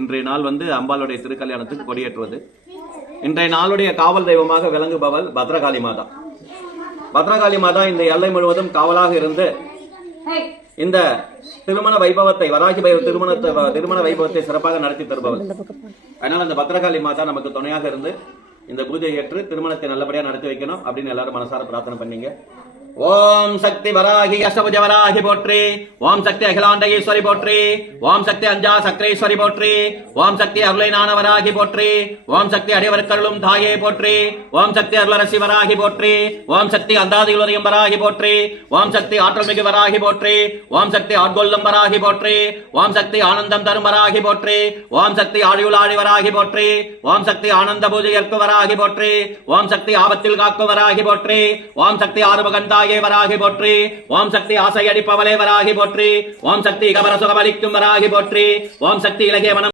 இன்றைய நாள் அம்பாளுடைய திருக்கல்யாணத்துக்கு கொடியேற்றுவது. இன்றைய நாளுடைய காவல் தெய்வமாக விளங்குபவள் பத்ரகாளி மாதா. பத்ரகாளி மாதா இந்த எல்லை முழுவதும் காவலாக இருந்து இந்த திருமண வைபவத்தை, வராகி திருமண வைபவத்தை சிறப்பாக நடத்தி தருபவள். அதனால அந்த பத்ரகாளி மாதா நமக்கு துணையாக இருந்து இந்த பூஜை ஏற்று திருமணத்தை நல்லபடியா நடத்தி வைக்கணும் அப்படின்னு எல்லாரும் மனசார பிரார்த்தனை பண்ணீங்க. ஓம் சக்தி வராகி அஷ்டபுஜ வராகி போற்றி. ஓம் சக்தி அகிலாண்ட ஈஸ்வரி போற்றி. ஓம் சக்தி அஞ்சா சக்கரேஸ்வரி போற்றி. ஓம் சக்தி அருளை ஞான வராகி போற்றி. ஓம் சக்தி அடியவர்க்கருளும் தாயே போற்றி. ஓம் சக்தி அருளரசி வராகி போற்றி. ஓம் சக்தி அந்தாதிகுலரியம் வராகி போற்றி. ஓம் சக்தி ஆற்றல் மிகு வராகி போற்றி. ஓம் சக்தி ஆட்கொள்ளும் வராகி போற்றி. ஓம் சக்தி ஆனந்தம் தரும் வராகி போற்றி. ஓம் சக்தி ஆழியுளாழி வராகி போற்றி. ஓம் சக்தி ஆனந்த பூஜையற்கு வராகி போற்றி. ஓம் சக்தி ஆபத்தில் காக்கும் வராகி போற்றி. ஓம் சக்தி ஆறுமுகந்தாய் வராகி போற்றி. ஓம் சக்தி ஆசை அடிப்பவளே வராகி போற்றி. ஓம் சக்தி கபர சுகமளிக்கும் வராகி போற்றி. ஓம் சக்தி இலகிய மனம்